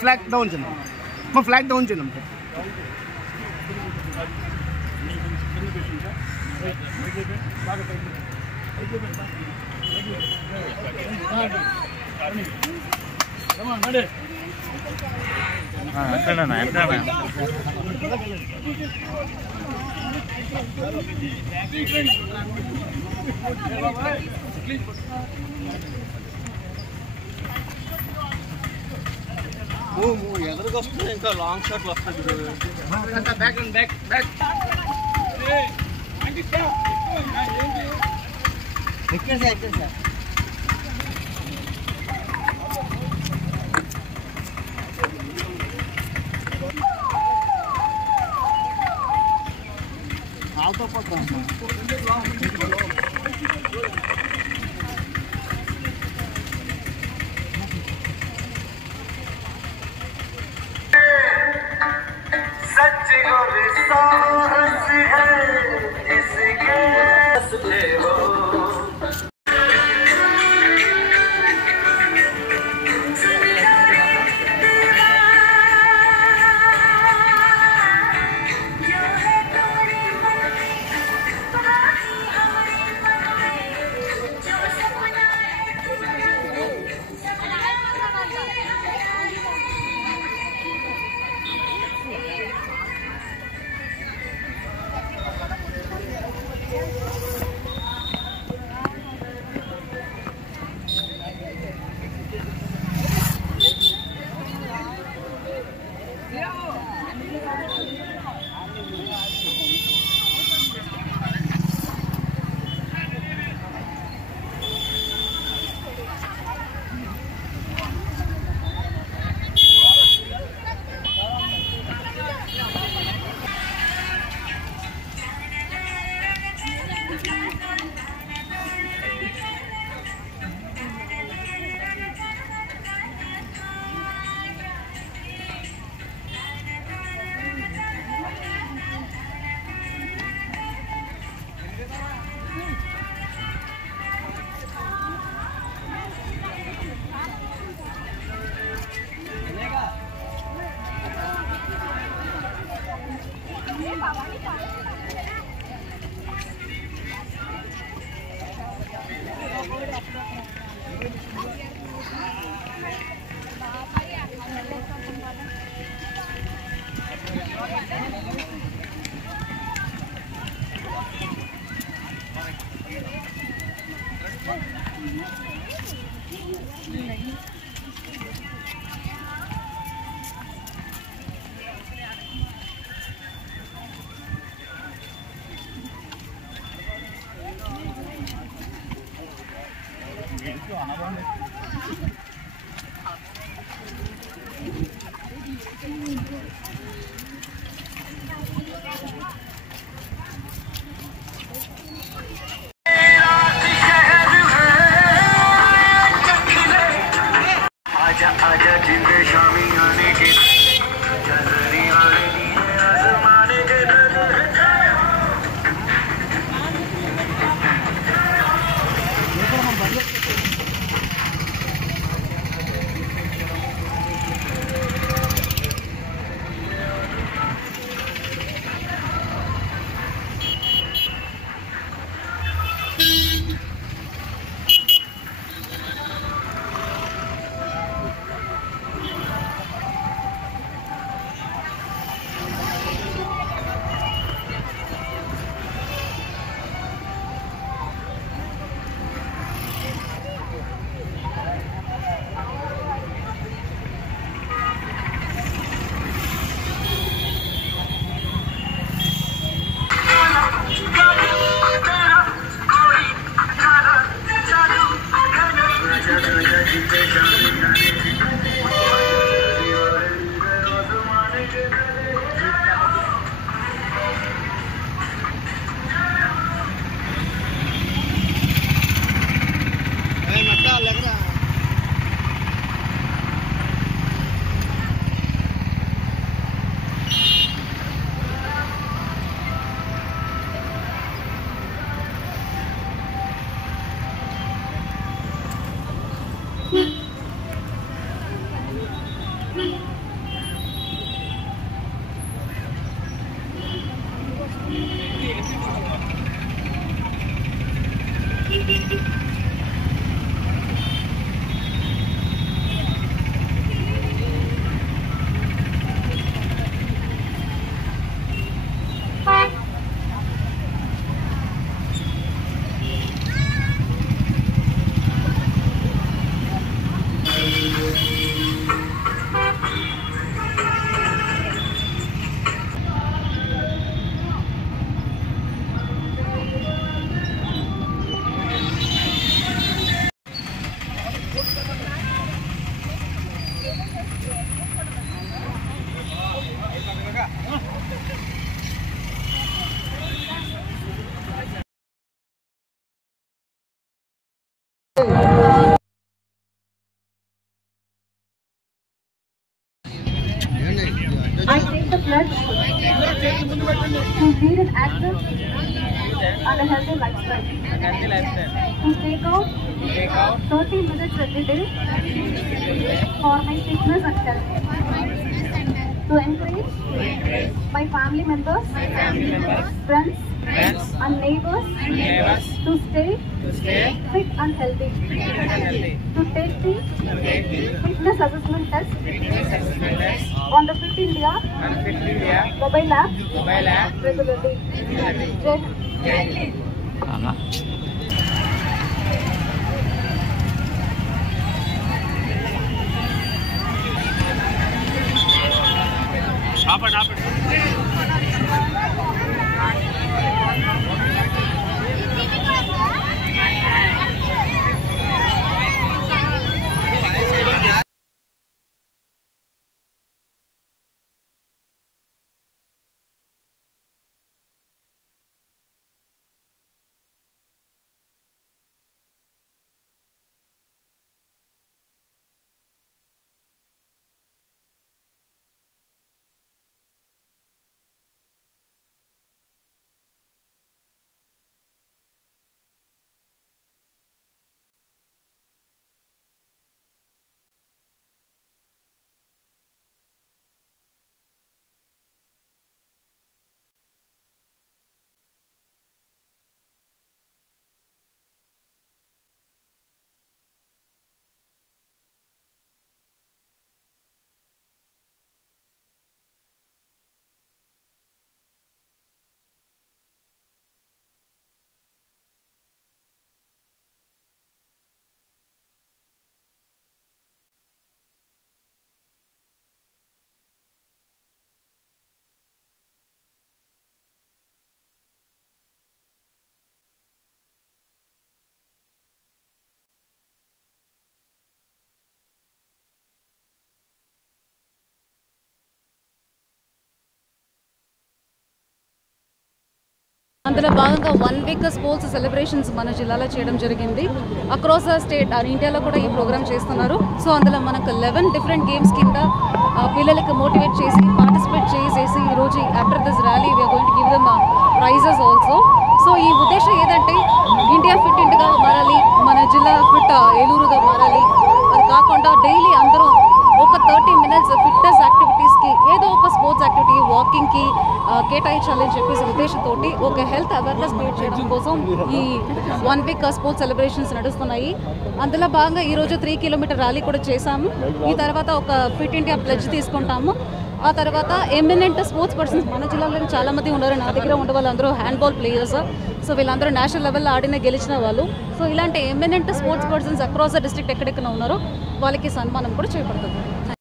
Flag down చేద్దాం, మా flag down చేద్దాం. ఎదురుగా వస్తుంది, ఇంకా లాంగ్ షాట్లు వస్తుంది. ఆల్తో పట్టు I take the pledge to lead an active and a healthy lifestyle. To take out 30 minutes every day for my fitness and health. To encourage my family members, friends, and neighbors to stay fit and healthy. To take the fitness assessment test on the Fit India mobile app regularly. Jai Hind. అందులో భాగంగా 1 week sports celebrations మన జిల్లాలో చేయడం జరిగింది. Across the state ఇండియాలో కూడా ఈ programme చేస్తున్నారు. సో అందులో మనకు 11 డిఫరెంట్ గేమ్స్ కింద పిల్లలకి మోటివేట్ చేసి పార్టిసిపేట్ చేసేసి ఈరోజు after this rally we are going to give them prizes also. So ఈ ఉద్దేశం ఏదంటే ఇండియా ఫిట్ ఇండియాగా మారాలి, మన జిల్లా ఫిట్ ఏలూరుగా మారాలి. అది కాకుండా డైలీ అందరూ ఒక 30 మినిట్స్ ఫిట్నెస్ యాక్టివిటీస్కి ఏదో ఒక స్పోర్ట్స్ యాక్టివిటీ వాకింగ్కి కేటాయించాలని చెప్పేసి ఉద్దేశంతో ఒక హెల్త్ అవేర్నెస్ క్రియేట్ చేయడం కోసం ఈ 1 వీక్ స్పోర్ట్స్ సెలబ్రేషన్స్ నడుస్తున్నాయి. అందులో భాగంగా ఈరోజు 3 కిలోమీటర్ ర్యాలీ కూడా చేశాము. ఈ తర్వాత ఒక ఫిట్ ఇండియా ప్లెడ్జ్ తీసుకుంటాము. ఆ తర్వాత ఎమినెంట్ స్పోర్ట్స్ పర్సన్స్ మన జిల్లాలో చాలామంది ఉన్నారు. నా దగ్గర ఉండే వాళ్ళందరూ హ్యాండ్బాల్ ప్లేయర్స్. సో వీళ్ళందరూ నేషనల్ లెవెల్లో ఆడిన గెలిచిన వాళ్ళు. సో ఇలాంటి eminent sports persons across the district ఎక్కడెక్కడ ఉన్నారో వాళ్ళకి సన్మానం కూడా చేయబడుతుంది.